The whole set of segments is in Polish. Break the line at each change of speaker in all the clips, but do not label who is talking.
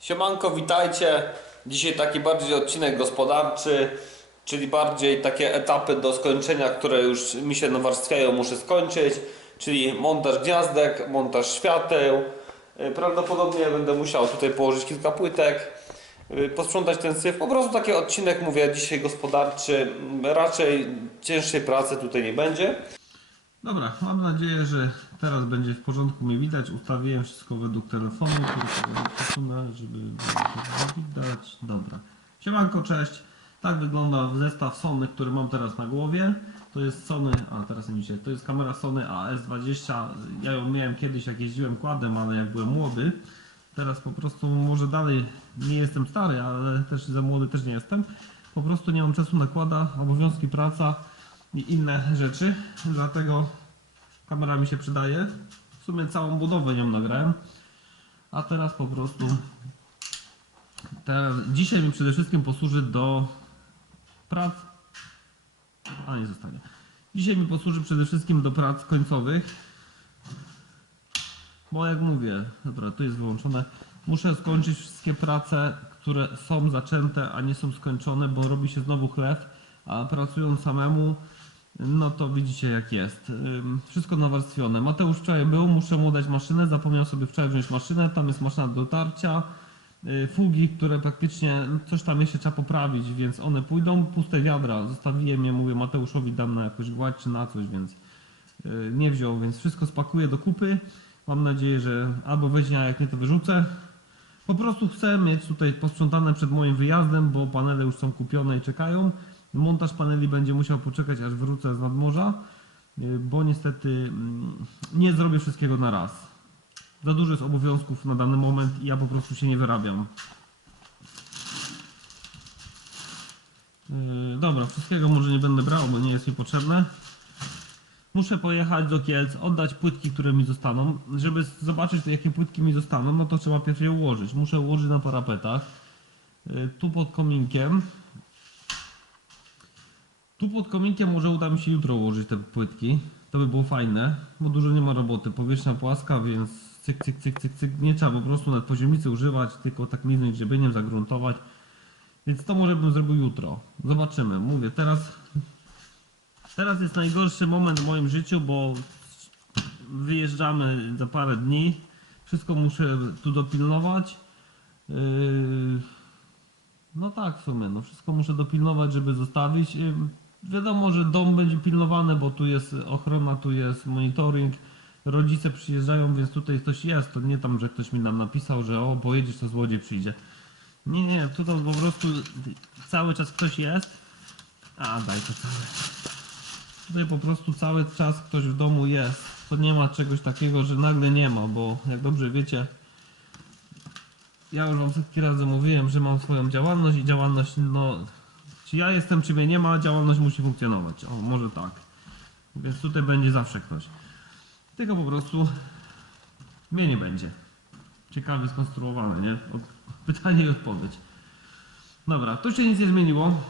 Siemanko, witajcie. Dzisiaj taki bardziej odcinek gospodarczy, czyli bardziej takie etapy do skończenia, które już mi się nawarstwiają, muszę skończyć, czyli montaż gniazdek, montaż świateł. Y, Prawdopodobnie będę musiał tutaj położyć kilka płytek, y, posprzątać ten syf. Po prostu taki odcinek, mówię, dzisiaj gospodarczy. Raczej cięższej pracy tutaj nie będzie.
Dobra, mam nadzieję, że teraz będzie w porządku mnie widać. Ustawiłem wszystko według telefonu, który sobie przesunę, żeby było widać. Dobra. Siemanko, cześć. Tak wygląda zestaw Sony, który mam teraz na głowie. To jest Sony, a teraz nie widzicie, to jest kamera Sony AS20. Ja ją miałem kiedyś jak jeździłem kładem, ale jak byłem młody. Teraz po prostu może dalej nie jestem stary, ale też za młody też nie jestem. Po prostu nie mam czasu na kłada, obowiązki, praca i inne rzeczy. Dlatego kamera mi się przydaje. W sumie całą budowę nią nagrałem. A teraz po prostu teraz, dzisiaj mi przede wszystkim posłuży do prac. A nie zostanie. Dzisiaj mi posłuży przede wszystkim do prac końcowych. Bo jak mówię, dobra, tu jest wyłączone. Muszę skończyć wszystkie prace, które są zaczęte, a nie są skończone, bo robi się znowu chleb, a pracując samemu, no to widzicie jak jest. Wszystko nawarstwione. Mateusz wczoraj był, muszę mu dać maszynę, zapomniał sobie wczoraj wziąć maszynę, tam jest maszyna do tarcia. y, Fugi, które praktycznie coś tam jeszcze trzeba poprawić, więc one pójdą. Puste wiadra, zostawiłem je, mówię Mateuszowi dam na jakąś gładź czy na coś, więc y, nie wziął, więc wszystko spakuję do kupy. Mam nadzieję, że albo weźmie, a jak nie to wyrzucę. Po prostu chcę mieć tutaj posprzątane przed moim wyjazdem, bo panele już są kupione i czekają. Montaż paneli będzie musiał poczekać, aż wrócę z nadmorza, y, bo niestety mm, nie zrobię wszystkiego na raz. Za dużo jest obowiązków na dany moment i ja po prostu się nie wyrabiam. Yy, dobra, wszystkiego może nie będę brał, bo nie jest mi potrzebne. Muszę pojechać do Kielc, oddać płytki, które mi zostaną. Żeby zobaczyć, jakie płytki mi zostaną, no to trzeba pierw je ułożyć. Muszę ułożyć na parapetach. Yy, Tu pod kominkiem. Tu pod kominkiem może uda mi się jutro ułożyć te płytki. To by było fajne, bo dużo nie ma roboty. Powierzchnia płaska, więc cyk, cyk, cyk, cyk, cyk. Nie trzeba po prostu nad poziomnicy używać, tylko tak miznąć grzebieniem, zagruntować. Więc to może bym zrobił jutro. Zobaczymy. Mówię, teraz Teraz jest najgorszy moment w moim życiu, bo wyjeżdżamy za parę dni. Wszystko muszę tu dopilnować. Yy, No tak, w sumie, no wszystko muszę dopilnować, żeby zostawić. Wiadomo, że dom będzie pilnowany, bo tu jest ochrona, tu jest monitoring. Rodzice przyjeżdżają, więc tutaj coś jest. To nie tam, że ktoś mi nam napisał, że o, pojedziesz, to złodziej przyjdzie. Nie, nie, tutaj po prostu cały czas ktoś jest. A, daj to całe. Tutaj po prostu cały czas ktoś w domu jest. To nie ma czegoś takiego, że nagle nie ma, bo jak dobrze wiecie, ja już wam setki razy mówiłem, że mam swoją działalność i działalność, no, czy ja jestem, czy mnie nie ma, działalność musi funkcjonować. O, może tak. Więc tutaj będzie zawsze ktoś. Tylko po prostu mnie nie będzie. Ciekawie skonstruowane, nie? Pytanie i odpowiedź. Dobra, tu się nic nie zmieniło.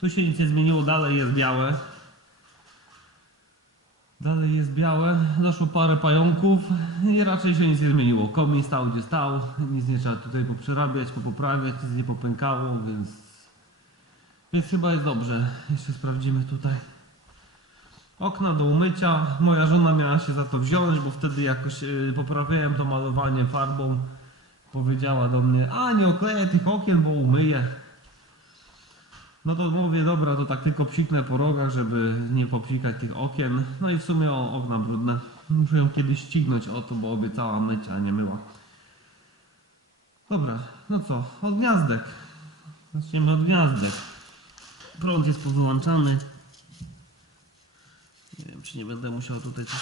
Tu się nic nie zmieniło, dalej jest białe. Dalej jest białe, doszło parę pająków i raczej się nic nie zmieniło. Komin stał gdzie stał, nic nie trzeba tutaj poprzerabiać, popoprawiać, nic nie popękało, więc... Więc chyba jest dobrze. Jeszcze sprawdzimy tutaj. Okna do umycia. Moja żona miała się za to wziąć, bo wtedy jakoś yy, poprawiałem to malowanie farbą. Powiedziała do mnie, a nie okleję tych okien, bo umyję. No to mówię, dobra, to tak tylko psiknę po rogach, żeby nie popsikać tych okien. No i w sumie o, okna brudne. Muszę ją kiedyś ścignąć o to, bo obiecała myć, a nie myła. Dobra, no co, od gniazdek. Zaczniemy od gniazdek. Prąd jest powyłączany. Nie wiem, czy nie będę musiał tutaj coś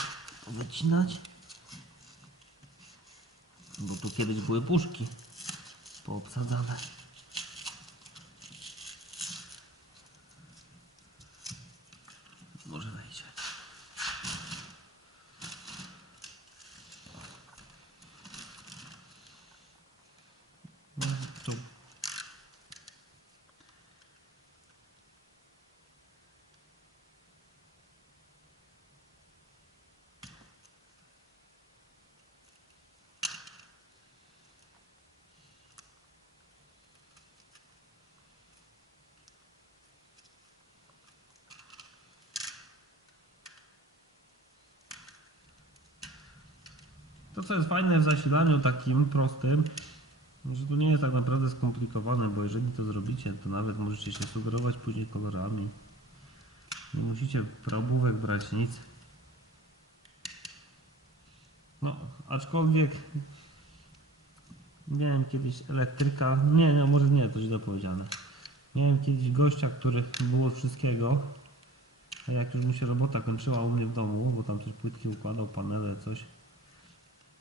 wycinać. Bo tu kiedyś były puszki poobsadzane. Może wejdzie. No, tu. To co jest fajne w zasilaniu takim prostym, że to nie jest tak naprawdę skomplikowane, bo jeżeli to zrobicie, to nawet możecie się sugerować później kolorami. Nie musicie probówek brać nic. No, aczkolwiek miałem kiedyś elektryka, nie, nie, może nie, to źle powiedziane. Miałem kiedyś gościa, który było wszystkiego, a jak już mu się robota kończyła u mnie w domu, bo tam coś płytki układał, panele, coś.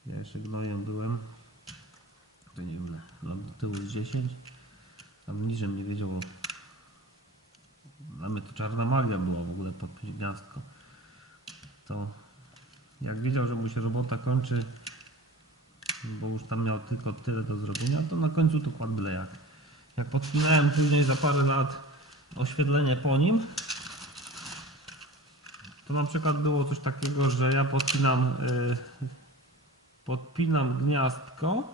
Ja jeszcze gnojem byłem. To nie wiem, lat do tyłu z 10. Tam niżej nie wiedział, dla mnie to czarna magia była w ogóle pod gniazdko. To jak wiedział, że mu się robota kończy, bo już tam miał tylko tyle do zrobienia, to na końcu to kładł byle jak. Jak podpinałem później za parę lat oświetlenie po nim, to na przykład było coś takiego, że ja podpinam, y, podpinam gniazdko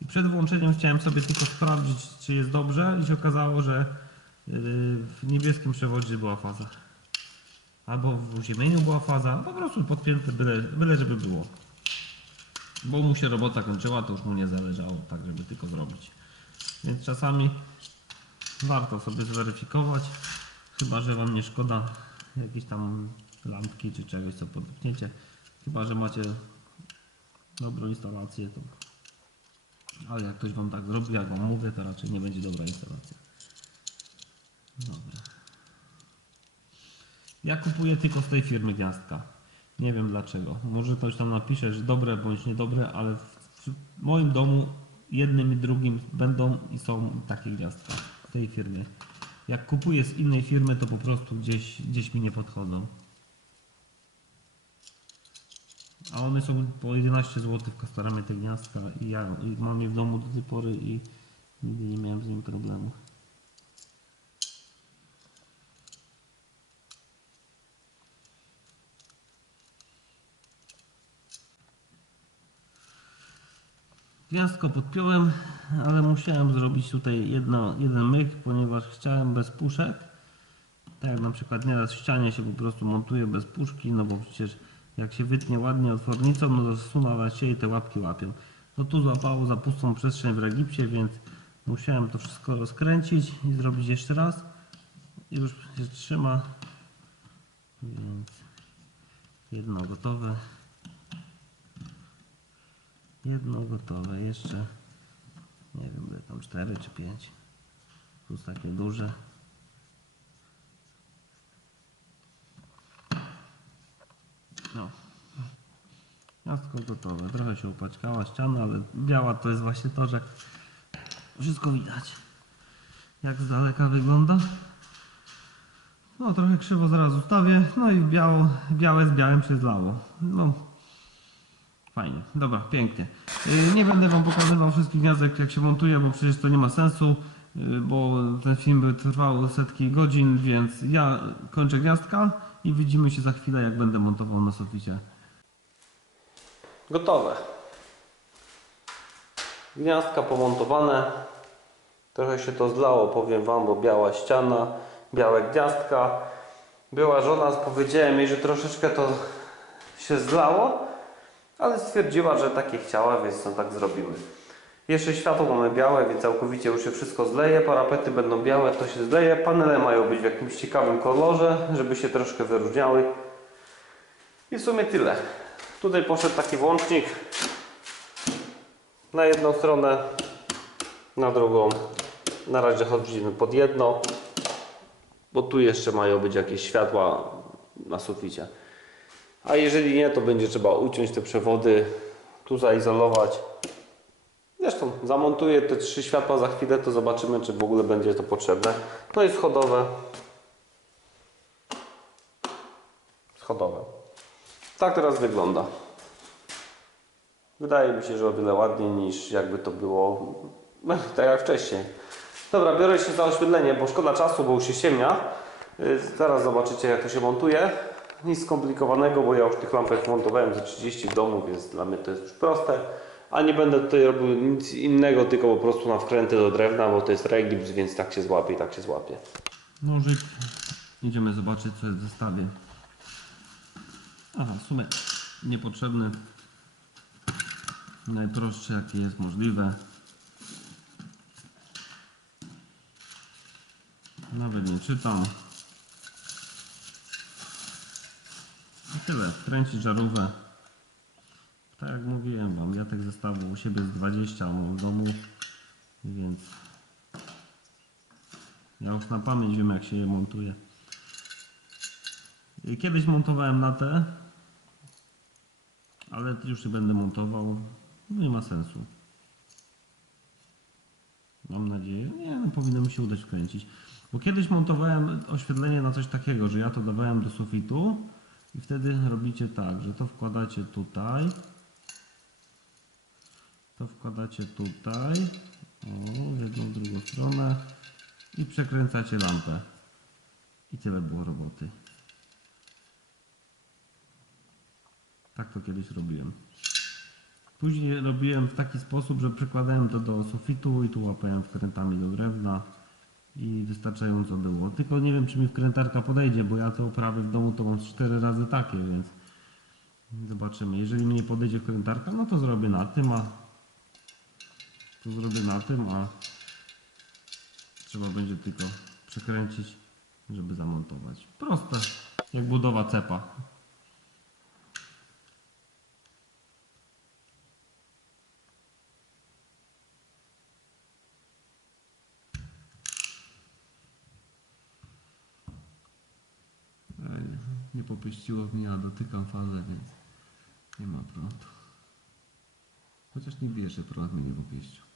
i przed włączeniem chciałem sobie tylko sprawdzić, czy jest dobrze i się okazało, że y, w niebieskim przewodzie była faza. Albo w uziemieniu była faza, po prostu podpięte byle, byle żeby było. Bo mu się robota kończyła, to już mu nie zależało, tak żeby tylko zrobić. Więc czasami warto sobie zweryfikować, chyba że Wam nie szkoda jakiejś tam lampki czy czegoś, co podepniecie. Chyba, że macie dobrą instalację, to... Ale jak ktoś Wam tak zrobi, jak Wam mówię, to raczej nie będzie dobra instalacja. Dobra. Ja kupuję tylko z tej firmy gniazdka. Nie wiem dlaczego. Może ktoś tam napisze, że dobre bądź niedobre, ale w, moim domu jednym i drugim będą i są takie gniazdka w tej firmie. Jak kupuję z innej firmy, to po prostu gdzieś, gdzieś mi nie podchodzą. A one są po 11 zł w Castoramie te gniazdka i ja i mam je w domu do tej pory i nigdy nie miałem z nim problemu. Gniazdko podpiąłem, ale musiałem zrobić tutaj jedno, jeden myk, ponieważ chciałem bez puszek. Tak jak na przykład nieraz w ścianie się po prostu montuje bez puszki, no bo przecież jak się wytnie ładnie otwornicą, no to zsuwa się i te łapki łapią. No tu złapało za pustą przestrzeń w regipsie, więc musiałem to wszystko rozkręcić i zrobić jeszcze raz. I już się trzyma, więc jedno gotowe. Jedno gotowe, jeszcze nie wiem, ile tam 4 czy 5. Plus takie duże. No. Miastko gotowe. Trochę się upaćkała ściana, ale biała to jest właśnie to, że wszystko widać. Jak z daleka wygląda. No trochę krzywo zaraz ustawię. No i biało, białe z białym się zlało. No Fajnie, dobra, pięknie. Yy, Nie będę Wam pokazywał wszystkich gniazdek jak się montuje, bo przecież to nie ma sensu, bo ten film by trwał setki godzin, więc ja kończę gniazdka i widzimy się za chwilę jak będę montował na suficie. Gotowe. Gniazdka pomontowane. Trochę się to zlało, powiem Wam, bo biała ściana, białe gniazdka. Była żona, powiedziałem jej, że troszeczkę to się zlało, ale stwierdziła, że takie chciała, więc no tak zrobimy. Jeszcze światło mamy białe, więc całkowicie już się wszystko zleje. Parapety będą białe, to się zleje. Panele mają być w jakimś ciekawym kolorze, żeby się troszkę wyróżniały. I w sumie tyle. Tutaj poszedł taki włącznik na jedną stronę, na drugą. Na razie chodzimy pod jedno, bo tu jeszcze mają być jakieś światła na suficie. A jeżeli nie, to będzie trzeba uciąć te przewody, tu zaizolować. Zresztą zamontuję te trzy światła za chwilę, to zobaczymy, czy w ogóle będzie to potrzebne. No i schodowe. Schodowe. Tak teraz wygląda. Wydaje mi się, że o wiele ładniej niż jakby to było no, tak jak wcześniej. Dobra, biorę się za oświetlenie, bo szkoda czasu, bo już się ciemnia. Yy, Zaraz zobaczycie jak to się montuje. Nic skomplikowanego, bo ja już tych lampek montowałem za 30 w domu, więc dla mnie to jest już proste. A nie będę tutaj robił nic innego, tylko po prostu na wkręty do drewna, bo to jest regips, więc tak się złapie i tak się złapie. Nożyk. Idziemy zobaczyć co jest w zestawie. Aha, w sumie niepotrzebny. Najprostsze jakie jest możliwe. Nawet nie czytam. I tyle. Kręcić żarówkę. Tak jak mówiłem wam, ja tych zestawów u siebie z 20 mam w domu, więc ja już na pamięć wiem jak się je montuje. Kiedyś montowałem na te, ale już nie będę montował. Nie ma sensu. Mam nadzieję. Nie, no powinno mi się udać wkręcić. Bo kiedyś montowałem oświetlenie na coś takiego, że ja to dawałem do sufitu i wtedy robicie tak, że to wkładacie tutaj. To wkładacie tutaj. W jedną, w drugą stronę. I przekręcacie lampę. I tyle było roboty. Tak to kiedyś robiłem. Później robiłem w taki sposób, że przykładałem to do sufitu i tu łapałem wkrętami do drewna i wystarczająco było. Tylko nie wiem, czy mi wkrętarka podejdzie, bo ja te oprawy w domu to mam z 4 razy takie, więc zobaczymy. Jeżeli mi nie podejdzie wkrętarka, no to zrobię na tym, a to zrobię na tym, a trzeba będzie tylko przekręcić, żeby zamontować. Proste, jak budowa cepa. Ej, Nie popieściło mnie, a dotykam fazę, więc nie ma prądu. Chociaż nie bierze prąd mnie nie popieścił.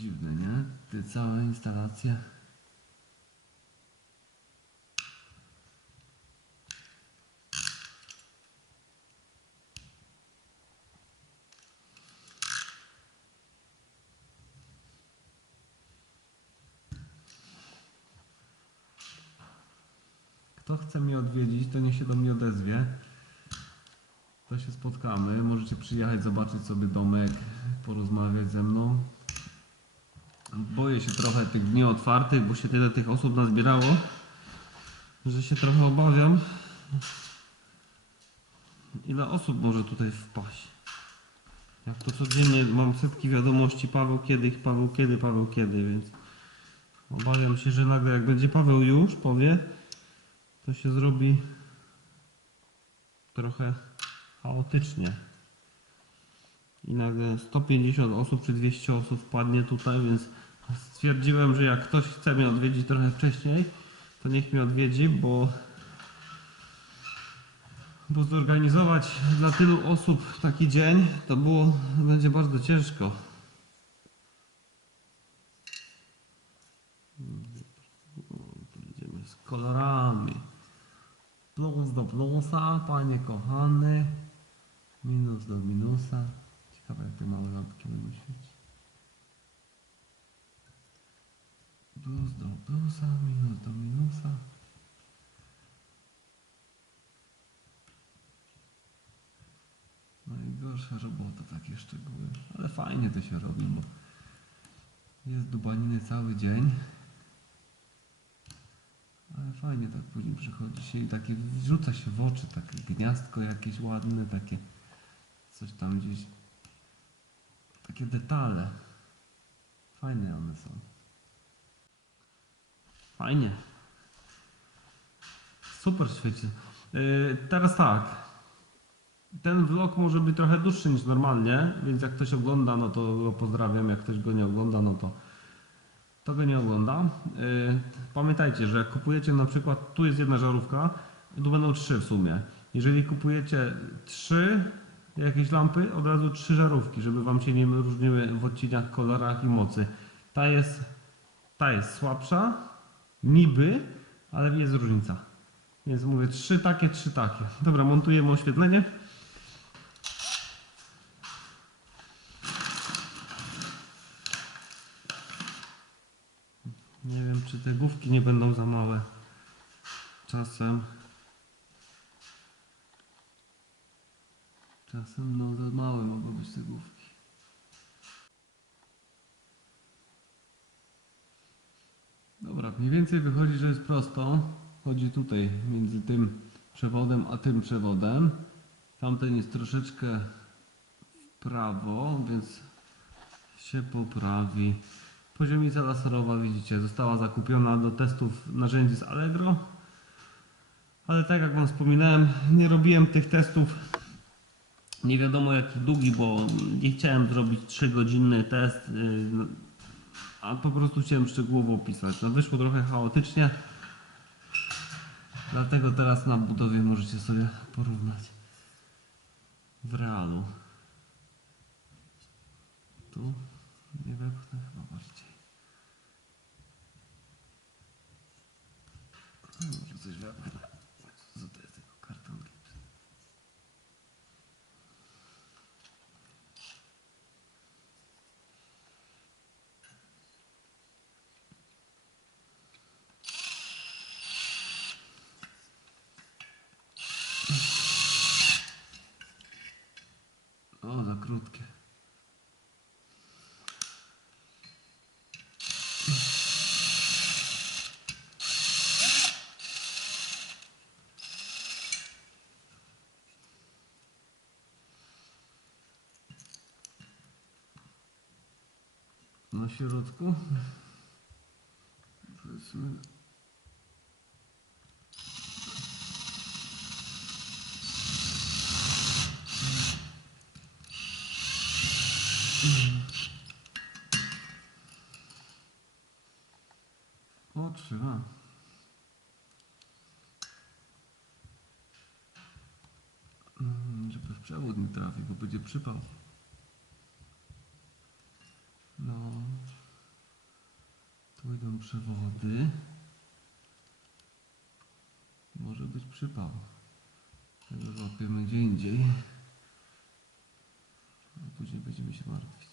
Dziwne, nie? Te całe instalacje. Kto chce mnie odwiedzić, to niech się do mnie odezwie. To się spotkamy. Możecie przyjechać, zobaczyć sobie domek, porozmawiać ze mną. Boję się trochę tych dni otwartych, bo się tyle tych osób nazbierało, że się trochę obawiam. Ile osób może tutaj wpaść? Jak to codziennie mam setki wiadomości, Paweł kiedy, Paweł kiedy, Paweł kiedy, więc obawiam się, że nagle jak będzie Paweł już powie, to się zrobi trochę chaotycznie. I nagle 150 osób czy 200 osób wpadnie tutaj, więc stwierdziłem, że jak ktoś chce mnie odwiedzić trochę wcześniej, to niech mnie odwiedzi, bo bo zorganizować dla tylu osób taki dzień to było, będzie bardzo ciężko. Idziemy z kolorami. Plus do plusa, panie kochany. Minus do minusa. Ciekawe jak małe lampki będą świecić. Plus do plusa, minus do minusa. Najgorsza robota, takie szczegóły. Ale fajnie to się robi, bo jest dubaniny cały dzień. Ale fajnie tak później przychodzi się i takie wrzuca się w oczy, takie gniazdko jakieś ładne, takie coś tam gdzieś. Takie detale. Fajne one są. Fajnie. Super świeci. Yy, teraz tak. Ten vlog może być trochę dłuższy niż normalnie, więc jak ktoś ogląda, no to go pozdrawiam. Jak ktoś go nie ogląda, no to to go nie ogląda. Yy, pamiętajcie, że jak kupujecie na przykład, tu jest jedna żarówka, tu będą trzy w sumie. Jeżeli kupujecie trzy jakieś lampy, od razu trzy żarówki, żeby wam się nie różniły w odcieniach, kolorach i mocy. Ta jest, ta jest słabsza, niby, ale jest różnica. Więc mówię trzy takie, trzy takie. Dobra, montujemy oświetlenie. Nie wiem, czy te główki nie będą za małe. Czasem. Czasem no za małe mogą być te główki. Dobra, mniej więcej wychodzi, że jest prosto. Chodzi tutaj między tym przewodem a tym przewodem. Tamten jest troszeczkę w prawo, więc się poprawi. Poziomica laserowa, widzicie, została zakupiona do testów narzędzi z Allegro. Ale tak jak Wam wspominałem, nie robiłem tych testów nie wiadomo jaki długi, bo nie chciałem zrobić 3-godzinny test, yy, a po prostu chciałem szczegółowo opisać. No wyszło trochę chaotycznie, dlatego teraz na budowie możecie sobie porównać w realu. Tu nie wepchnę chyba bardziej. No, Może coś wepchnę. Co to jest tylko karton gips? O, za krótkie. Na środku. Powiedzmy. O, trzyma. Mm, Żeby w przewód nie trafił, bo będzie przypał. Idą przewody. Może być przypał. Tego złapiemy gdzie indziej. A później będziemy się martwić.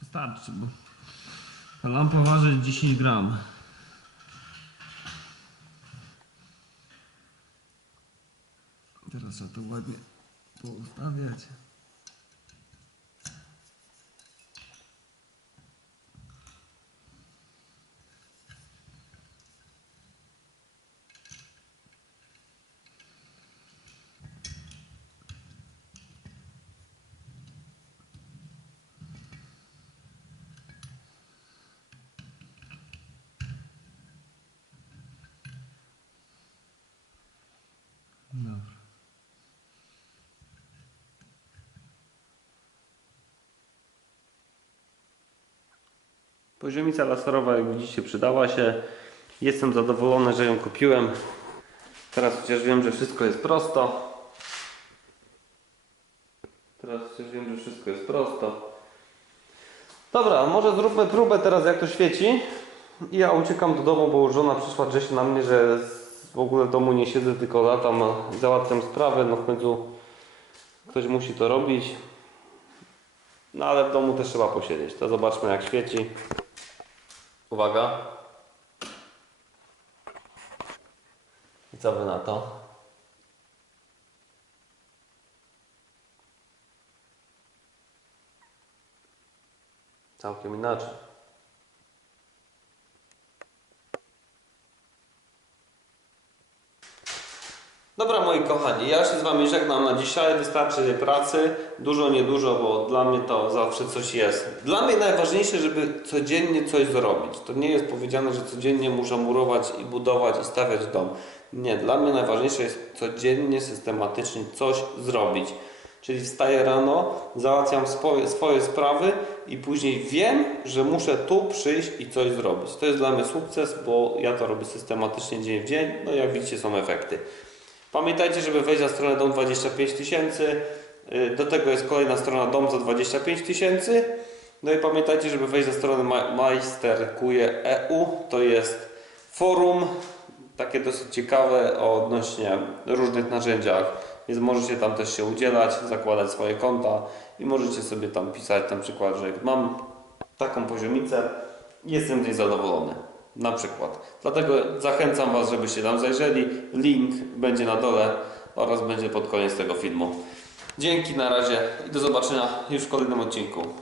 Wystarczy, bo ta lampa waży 10 gram. Teraz trzeba to ładnie poustawiać. Dobra.
Poziomica laserowa, jak widzicie, przydała się. Jestem zadowolony, że ją kupiłem. Teraz chociaż wiem, że wszystko jest prosto. Teraz chociaż wiem, że wszystko jest prosto. Dobra, może zróbmy próbę teraz, jak to świeci. I ja uciekam do domu, bo żona przyszła drzeć na mnie, że w ogóle w domu nie siedzę, tylko latam, załatwiam sprawy. No w końcu ktoś musi to robić. No ale w domu też trzeba posiedzieć. To zobaczmy, jak świeci. Uwaga. I co wy na to? Całkiem inaczej. Dobra moi kochani, ja się z Wami żegnam na dzisiaj, wystarczy pracy, dużo, niedużo, bo dla mnie to zawsze coś jest. Dla mnie najważniejsze, żeby codziennie coś zrobić. To nie jest powiedziane, że codziennie muszę murować i budować i stawiać dom. Nie, dla mnie najważniejsze jest codziennie, systematycznie coś zrobić. Czyli wstaję rano, załatwiam swoje, swoje sprawy i później wiem, że muszę tu przyjść i coś zrobić. To jest dla mnie sukces, bo ja to robię systematycznie dzień w dzień. No jak widzicie są efekty. Pamiętajcie, żeby wejść na stronę Dom 25 tysięcy. Y, Do tego jest kolejna strona Dom za 25 tysięcy. No i pamiętajcie, żeby wejść na stronę Ma- majsterkuje.eu. To jest forum, takie dosyć ciekawe odnośnie różnych narzędziach. Więc możecie tam też się udzielać, zakładać swoje konta i możecie sobie tam pisać na przykład, że mam taką poziomicę jestem z niej zadowolony. Na przykład. Dlatego zachęcam Was, żebyście tam zajrzeli. Link będzie na dole oraz będzie pod koniec tego filmu. Dzięki, na razie i do zobaczenia już w kolejnym odcinku.